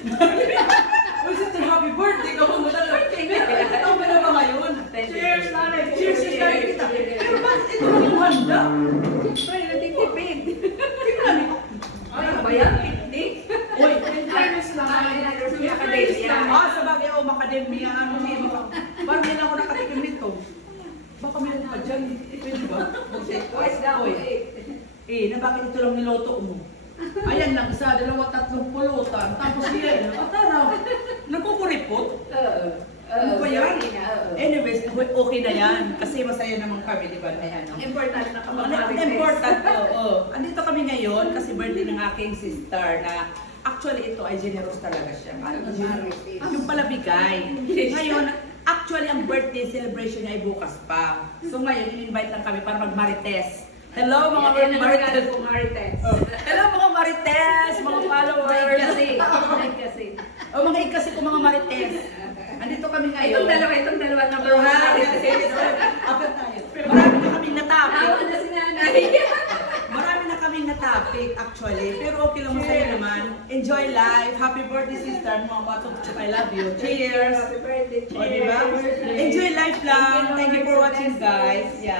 Uy, sister, happy birthday ka mo talaga. Ito ba na ba ngayon? Cheers, nanay. Cheers, sister kita. Pero bakit ito lang yung handa? Ay, natitipid. Tingnan eh. Ay, ba yan? Picnic? Uy, sa bagay, macadamia. Parang hindi na ako nakatikim nito. Baka meron pa dyan. Pwede ba? Uy. Na bakit ito lang niloto mo? Ayan lang, isa, dalawa, tatlong pulutan. Tapos yan. Tara, nagkukuripot. Ano ba yan? Anyways, okay na yan. Kasi masaya naman kami, di ba? Ang important na Ang important, oo. Andito kami ngayon kasi birthday ng aking sister na actually ito ay generous talaga siya. Yung pala bigay. Ngayon, actually ang birthday celebration niya ay bukas pa. So ngayon, in-invite lang kami para mag-marites. Hello mga Marites. Hello mga marites, mga followers. Kasi. O mga ikasi ko mga marites. Andito kami ngayon. Itong dalawa na marites. Apat tayo. Marami na kaming natapik. Tama na si nanay. Marami na kaming natapik actually. Pero okay lang, masaya naman. Enjoy life. Happy birthday sister. Mga patong I love you. Cheers. Happy birthday. O diba? Enjoy life lang. Thank you for watching guys. Yeah.